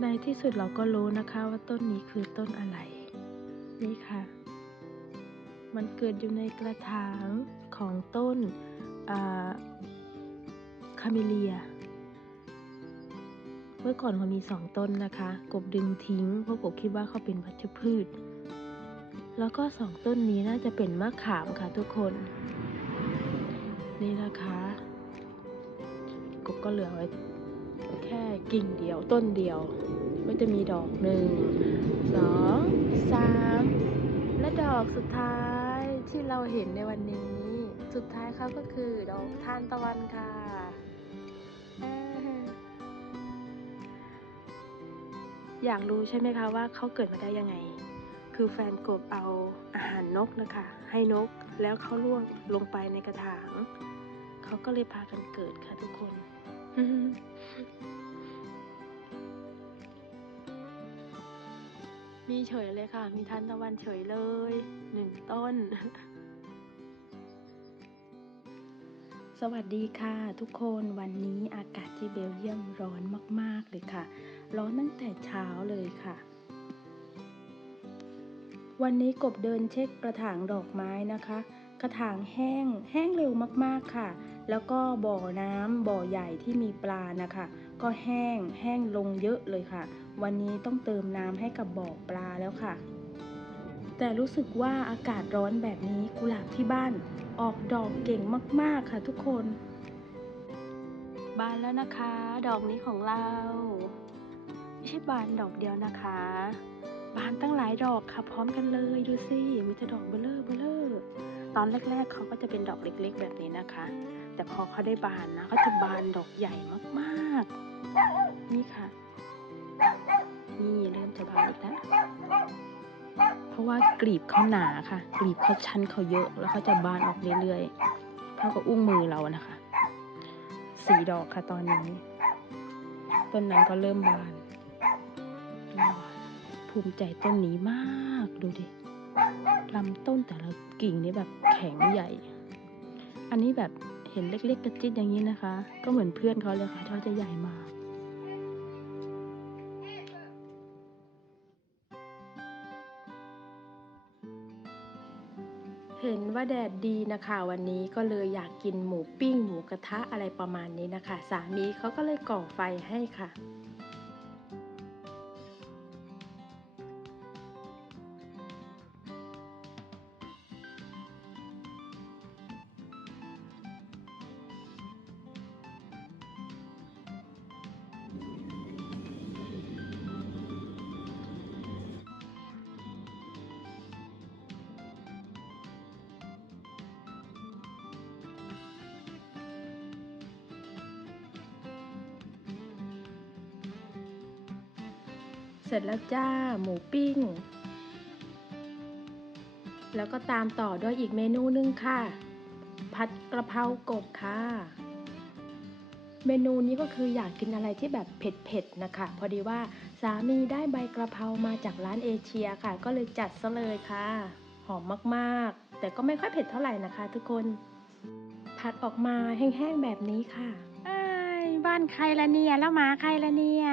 ในที่สุดเราก็รู้นะคะว่าต้นนี้คือต้นอะไร นี่ค่ะ มันเกิดอยู่ในกระถางของต้นคาเมเลีย เมื่อก่อนเขามีสองต้นนะคะ กบดึงทิ้งเพราะกบคิดว่าเขาเป็นวัชพืช แล้วก็สองต้นนี้น่าจะเป็นมะขามค่ะทุกคน นี่นะคะ กบก็เหลือไว้ แค่กิ่งเดียวต้นเดียวก็จะมีดอกหนึ่งสองสามและดอกสุดท้ายที่เราเห็นในวันนี้ สุดท้ายเขาก็คือดอกทานตะวันค่ะอ่าอยากรู้ใช่ไหมคะว่าเขาเกิดมาได้ยังไง คือแฟนกบเอาอาหารนกนะคะ ให้นกแล้วเขาล่วงลงไปในกระถาง เขาก็เลยพากันเกิดค่ะทุกคน มีเฉยเลยค่ะ มีทันตะวันเฉยเลยหนึ่งต้น สวัสดีค่ะทุกคนวันนี้อากาศที่เบลเยียมร้อนมากๆเลยค่ะ ร้อนตั้งแต่เช้าเลยค่ะ วันนี้กบเดินเช็คกระถางดอกไม้นะคะ กระถางแห้งแห้งเร็วมากๆค่ะ แล้วก็บ่อน้ำบ่อใหญ่ที่มีปลานะคะ ก็แห้งแห้งลงเยอะเลยค่ะ วันนี้ต้องเติมน้ำให้กับบ่อปลาแล้วค่ะ แต่รู้สึกว่าอากาศร้อนแบบนี้กุหลาบที่บ้าน ออกดอกเก่งมาก ๆค่ะทุกคน บานแล้วนะคะ ดอกนี้ของเรา ไม่ใช่บานดอกเดียวนะคะ บานตั้งหลายดอกค่ะ พร้อมกันเลยดูสิมีแต่ดอกเบลเลอร์เบลเลอร์ตอนแรก ๆเขาก็จะเป็นดอกเล็ก ๆ แบบนี้นะคะ แต่พอเขาได้บานนะเขาจะบานดอกใหญ่มากๆ นี่ค่ะ นี่เริ่มจะบานอีกแล้วเพราะว่ากลีบเขาหนาค่ะ กลีบเขาชั้นเขาเยอะ แล้วเขาจะบานออกเรื่อยๆเท่ากับอุ้งมือเรานะคะสีดอกค่ะตอนนี้ต้นนั้นก็เริ่มบาน ภูมิใจต้นนี้มากดูดิลำต้นแต่ละกิ่งนี่แบบแข็งใหญ่ อันนี้แบบเห็นเล็กๆกระจิตอย่างนี้นะคะ ก็เหมือนเพื่อนเขาเลยค่ะที่เขาจะใหญ่มาก เห็นว่าแดดดีนะคะ วันนี้ก็เลยอยากกินหมูปิ้งหมูกระทะอะไรประมาณนี้นะคะ สามีเขาก็เลยก่อไฟให้ค่ะ ร็จแล้วจ้า หมูปิ้ง แล้วก็ตามต่อด้วยอีกเมนูหนึงค่ะ ผัดกระเพรากบค่ะ เมนูนี้ก็คืออยากกินอะไรที่แบบเผ็ดๆนะคะ พอดีว่าสามีได้ใบกระเพรามาจากร้านเอเชียค่ะ ก็เลยจัดซะเลยค่ะ หอมมากๆ แต่ก็ไม่ค่อยเผ็ดเท่าไหร่นะคะทุกคน ผัดออกมาแห้งๆแบบนี้ค่ะบ้านใครละเนี่ยแล้วหมาใครละเนี่ย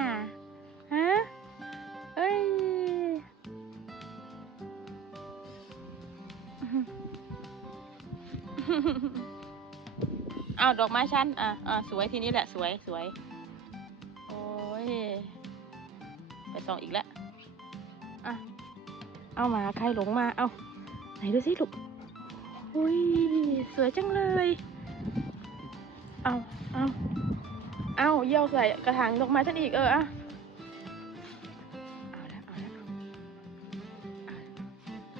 อาดอกไม้ชั้นอะอะสวยทีนี้แหละสวยสวยโอ้ยไปส่องอีกแล้วอะเอามาใครหลงมาเอาไหนดูสิลูกอุ้ยสวยจังเลย เอาเอาเอาเยี่ยวใส่กระถางดอกไม้ฉันอีกเอออะเอาละเอาละ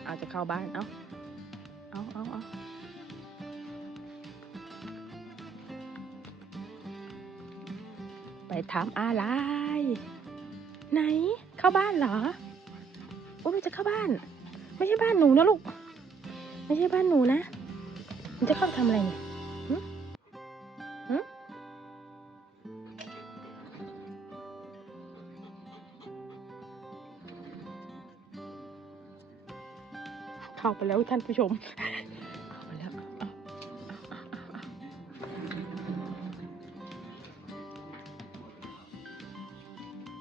เอาจะเข้าบ้านเอาเอาเอาเอา ไปถามอะไร ไหนเข้าบ้านเหรอโอ้มันจะเข้าบ้าน ไม่ใช่บ้านหนูนะลูก ไม่ใช่บ้านหนูนะ มันจะเข้าทำอะไรเนี่ยหึหึเข้าไปแล้วท่านผู้ชม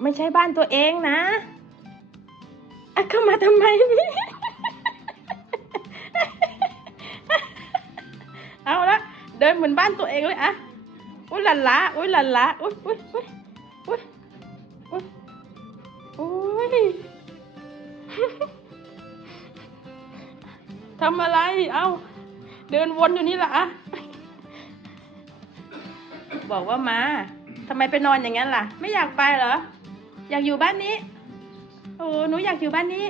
ไม่ใช่บ้านตัวเองนะอะเข้ามาทำไมนี่ เอาละเดินเหมือนบ้านตัวเองเลยอะอุ้ยหลันละอุ้ยหลันละอุ้ยอุ้ยอุ้ยอุ้ยอุ้ยอุ้ยทำอะไร เอาเดินวนอยู่นี่ละอะบอกว่ามาทำไมไปนอนอย่างนั้นล่ะ ไม่อยากไปเหรอ อยากอยู่บ้านนี้ โอ้หนูอยากอยู่บ้านนี้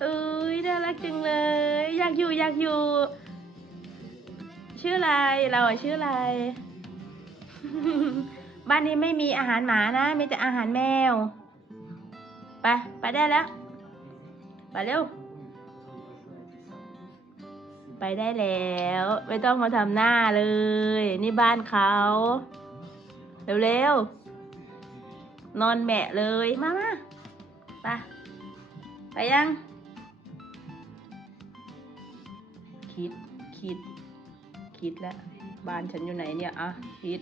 เอ้ยน่ารักจังเลย อยากอยู่อยากอยู่ ชื่ออะไรเราอะชื่ออะไร บ้านนี้ไม่มีอาหารหมานะมีแต่อาหารแมว ไปไปได้แล้ว ไปเร็ว ไปได้แล้ว ไม่ต้องมาทำหน้าเลย นี่บ้านเขา เร็วๆ นอนแมะเลยมามาไปไปยัง คิดคิด คิดแล้วบ้านฉันอยู่ไหนเนี่ยอะคิด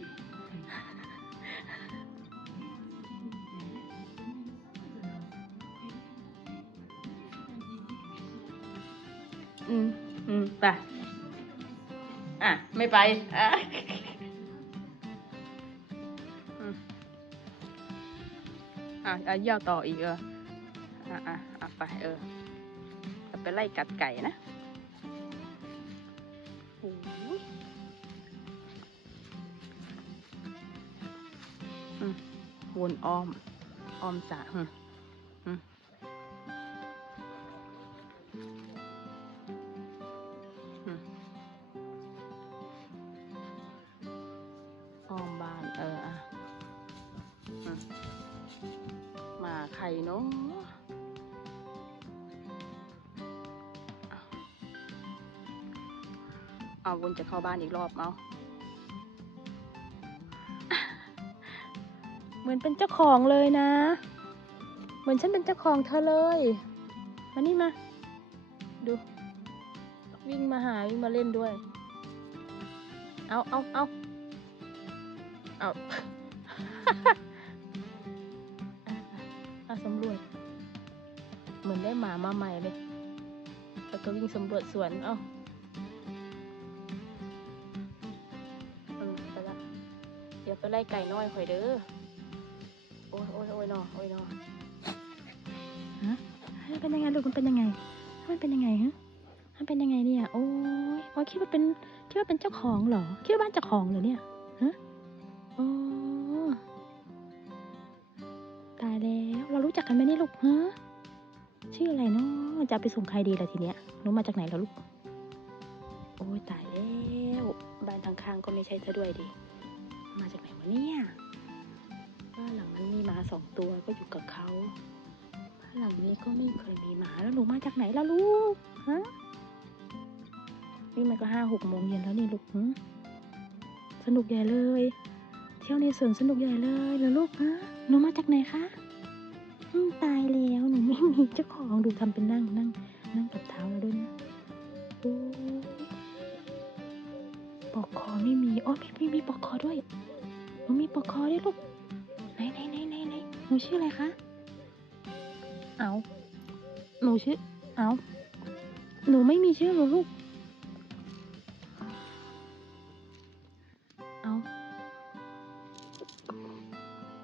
อืมอืมไปอะ ไม่ไปอะ อะอะเยี่ยวต่ออีกเอออะอะอะไปเออจะไปไล่กัดไก่นะโอ้ยอืมวนอ้อมอ้อมสระอืมอืมอืมอ้อมบ้านเอออะอืม ใครเนาะเอาวนจะเข้าบ้านอีกรอบเอาเหมือนเป็นเจ้าของเลยนะ เหมือนฉันเป็นเจ้าของเธอเลย มานี่มา ดู วิ่งมาหาวิ่งมาเล่นด้วย เอาเอาเอาเอาเอา สำรวจ เหมือนได้หมามาใหม่เลย แล้วก็วิ่งสำรวจสวน เอ้าอืมไปละเดี๋ยวไปไล่ไก่น้อยข่อยเด้อ โอ้ยโอ้ยโอ้ยนอโอ้ยนอฮะมันเป็นยังไงลูกมันเป็นยังไง มันเป็นยังไงฮะ มันเป็นยังไงเนี่ย โอ้ยพอคิดว่าเป็นคิดว่าเป็นเจ้าของเหรอ คิดว่าบ้านเจ้าของเหรอเนี่ย กฮะชื่ออะไรเนาะจะไปส่งใครดีล่ะทีเนี้ยหนูมาจากไหนแล้วลูก โอ้ยตายแล้วบ้านข้างก็ไม่ใช่ซะด้วยดิมาจากไหนวะเนี่ยบ้านหลังนั้นมีหมาสองตัวก็อยู่กับเขาบ้านหลังนี้ก็ไม่เคยมีหมาแล้วหนูมาจากไหนล่ะลูกฮะนี่มันก็ห้าหกโมงเย็นแล้วนี่ลูกสนุกใหญ่เลย เที่ยวในสวนสนุกใหญ่เลยเหรอลูกฮะหนูมาจากไหนคะ ตายแล้วหนูไม่มีเจ้าของดูทำเป็นนั่งนั่งนั่งกับเท้าแล้วด้วยนะโอ้ปอกคอไม่มีอ๋อไม่ม่มีปอกคอด้วยหนูมีปอกคอด้วยลูกไหนไหนไหนไหนไหนหนูชื่ออะไรคะเอาหนูชื่อเอาหนูไม่มีชื่อหรอลูกเอา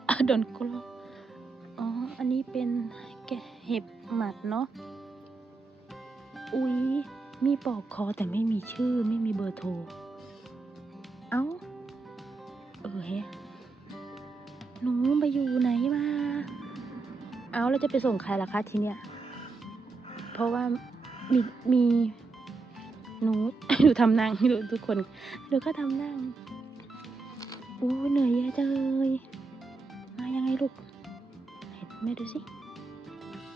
อะโดนกลอ เนาะ อุ๊ย มีปอกคอแต่ไม่มีชื่อไม่มีเบอร์โทร เอ้า เออเฮะหนูไปอยู่ไหนมา เอาแล้วจะไปส่งใครล่ะคะทีเนี้ย เพราะว่ามีมีหนูหนูทำนั่งดูทุกคนหนูก็ทำนั่งอู้เหนื่อยแย่จังเลยมายังไงลูก เห็นแม่ดูสิ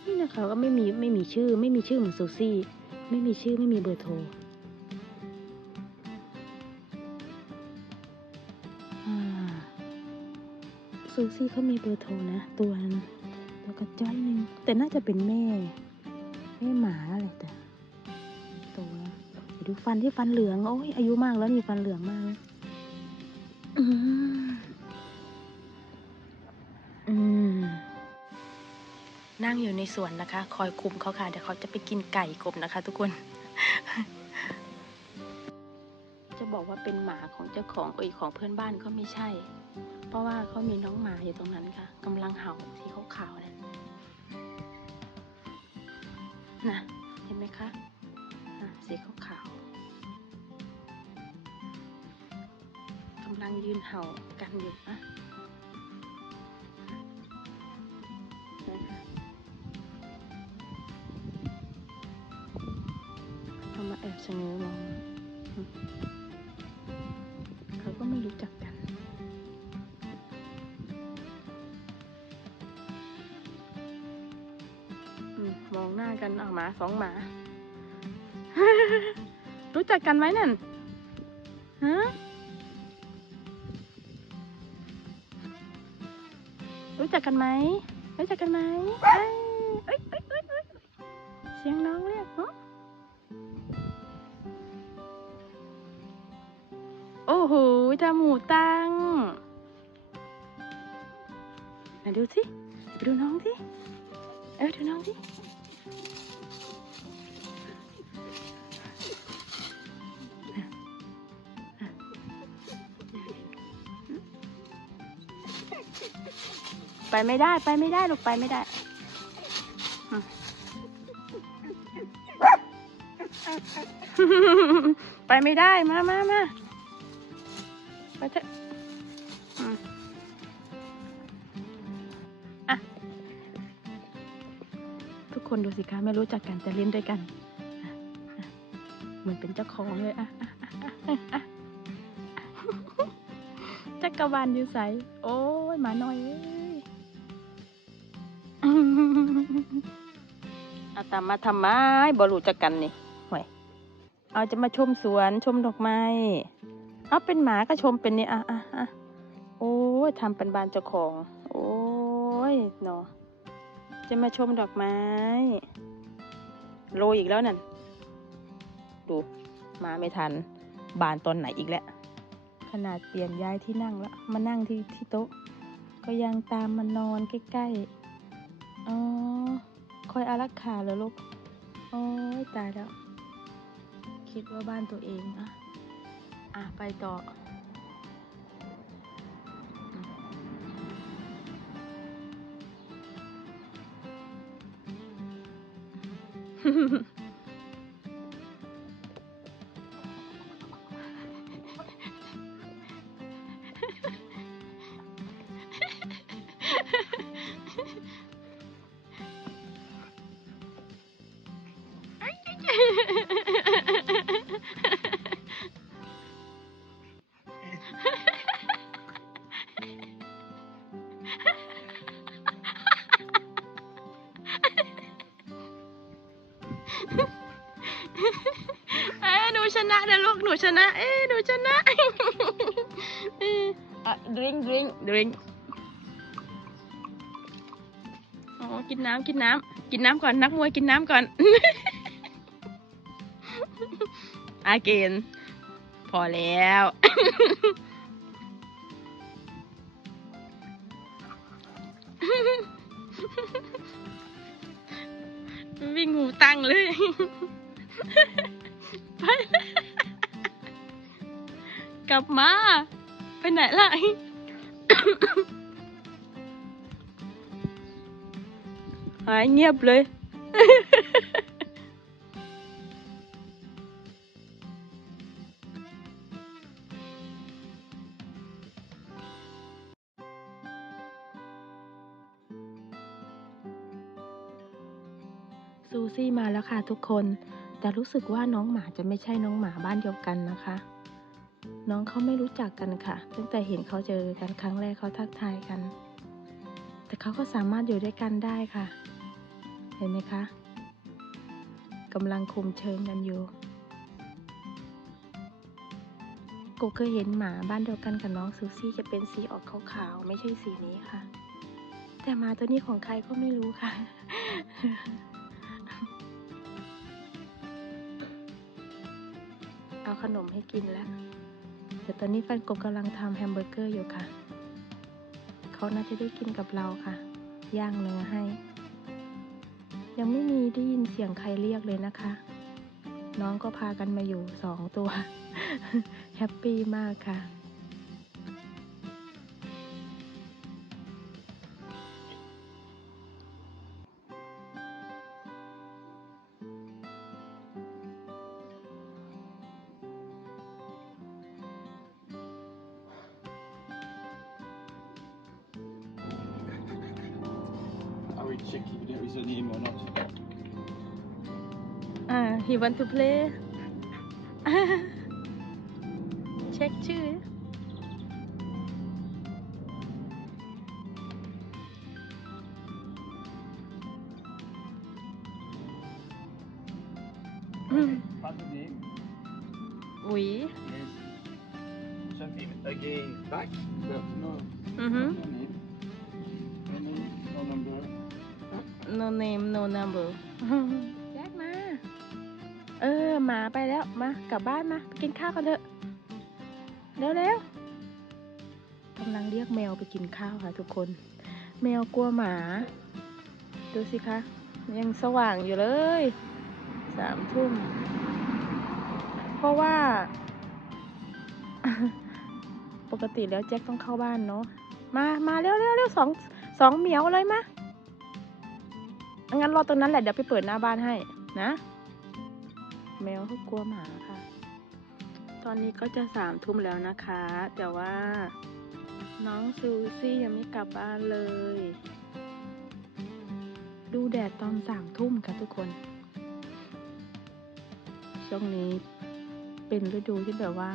นี่นะคะก็ไม่มีไม่มีชื่อ ไม่มีชื่อเหมือนซูซี่ ไม่มีชื่อไม่มีเบอร์โทรซูซี่เขามีเบอร์โทรนะตัวนึงตัวกระจ้อยหนึ่งแต่น่าจะเป็นแม่แม่หมาอะไรแต่ตัวดูฟันที่ฟันเหลืองโอ้ยอายุมากแล้วนี่ฟันเหลืองมากอื งอยู่ในสวนนะคะ คอยคุมเขาค่ะเดี๋ยวเขาจะไปกินไก่กบนะคะ ทุกคน จะบอกว่าเป็นหมาของเจ้าของเอยของเพื่อนบ้านก็ไม่ใช่ เพราะว่าเขามีน้องหมาอยู่ตรงนั้นค่ะกำลังเห่าสีขาวๆนะนะเห็นไหมคะสีขาวๆกำลังยืนเห่ากันอยู่นะ เขามาแอบชะเง้อมองเขาก็ไม่รู้จักกัน มองหน้ากันเอาหมาสองหมา รู้จักกันไหมนั่นฮะรู้จักกันไหมรู้จักกันไหมเอ้ยเอ้ยเอ้ยเอ้ยเอ้ยเสียงน้องเรียกเนาะ อ้โหมูตังไหนดูสิไปดูน้องสิเออดูน้องดิไปไม่ได้ไปไม่ได้ลูกไปไม่ได้ไปไม่ได้ มามามา ไปเถอะอืมอะทุกคนดูสิคะไม่รู้จักกันแต่เล่นด้วยกันอะอะเหมือนเป็นเจ้าของเลยอะอะอะอะอะจักรวาลอยู่ใส โอ้ยหมาน้อยเอ้ยเอาตามมาทำไมบรู้จักกันนี่ห่วยเอาจะมาชมสวนชมดอกไม้ เอาเป็นหมาก็ชมเป็นนี่อะอะอะโอ้ยทำเป็นบานเจ้าของ โอ้ยเนาะจะมาชมดอกไม้ โรยอีกแล้วนั่น ดูมาไม่ทัน บานตอนไหนอีกแล้ว ขนาดเปลี่ยนย้ายที่นั่งแล้ว มานั่งที่ที่โต๊ะ ก็ยังตามมานอนใกล้ๆ อ๋อ คอยอารักขาเหรอลูก โอ้ยตายแล้ว คิดว่าบ้านตัวเองอะ อะไปต่อเอ้ อะดริงดริงดริงอ๋อกินน้ำกินน้ำกินน้ำก่อนนักมวยกินน้ำก่อน อาเกนพอแล้ว วิ่งหูตั้งเลยกลับมา ไปไหนล่ะหายเงียบเลยซูซี่มาแล้วค่ะทุกคน แต่รู้สึกว่าน้องหมาจะไม่ใช่น้องหมาบ้านเดียวกันนะคะ น้องเขาไม่รู้จักกันค่ะ ตั้งแต่เห็นเขาเจอกันครั้งแรกเขาทักทายกัน แต่เขาก็สามารถอยู่ด้วยกันได้ค่ะ เห็นไหมคะกำลังคุมเชิงกันอยู่กบเคยเห็นหมาบ้านเดียวกันกับน้องซูซี่จะเป็นสีออกขาวๆไม่ใช่สีนี้ค่ะ แต่หมาตัวนี้ของใครก็ไม่รู้ค่ะ เอาขนมให้กินแล้ว แต่ตอนนี้แฟนกบกำลังทำแฮมเบอร์เกอร์อยู่ค่ะ เขาน่าจะได้กินกับเราค่ะ ย่างเนื้อให้ ยังไม่มีได้ยินเสียงใครเรียกเลยนะคะ น้องก็พากันมาอยู่สองตัว แฮปปี้มากค่ะ he want to play เช็คชื่ออืม What's the name? อุ๋ย Yes. Something again. Back? No. No. อื กลับบ้านมาไปกินข้าวกันเถอะเร็วเร็วกำลังเรียกแมวไปกินข้าวค่ะทุกคน แมวกลัวหมา ดูสิคะ ยังสว่างอยู่เลยสามทุ่ม เพราะว่า ปกติแล้วแจ็คต้องเข้าบ้านเนาะมามาเร็วเร็วเร็วสองสองเหมียวเลยมางั้นรอตรงนั้นแหละเดี๋ยวไปเปิดหน้าบ้านให้นะ แมวเขากลัวหมา ตอนนี้ก็จะสามทุ่มแล้วนะคะ แต่ว่าน้องซูซี่ยังไม่กลับบ้านเลย ดูแดดตอนสามทุ่มค่ะทุกคน ช่วงนี้เป็นฤดูที่แบบว่า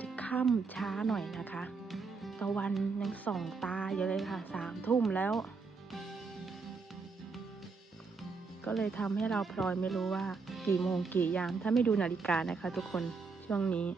จะค่ำช้าหน่อยนะคะ ตะวันยังส่องตาอยู่เลยค่ะสามทุ่มแล้ว ก็เลยทำให้เราพลอยไม่รู้ว่ากี่โมงกี่ยาม ถ้าไม่ดูนาฬิกานะคะทุกคน ช่วงนี้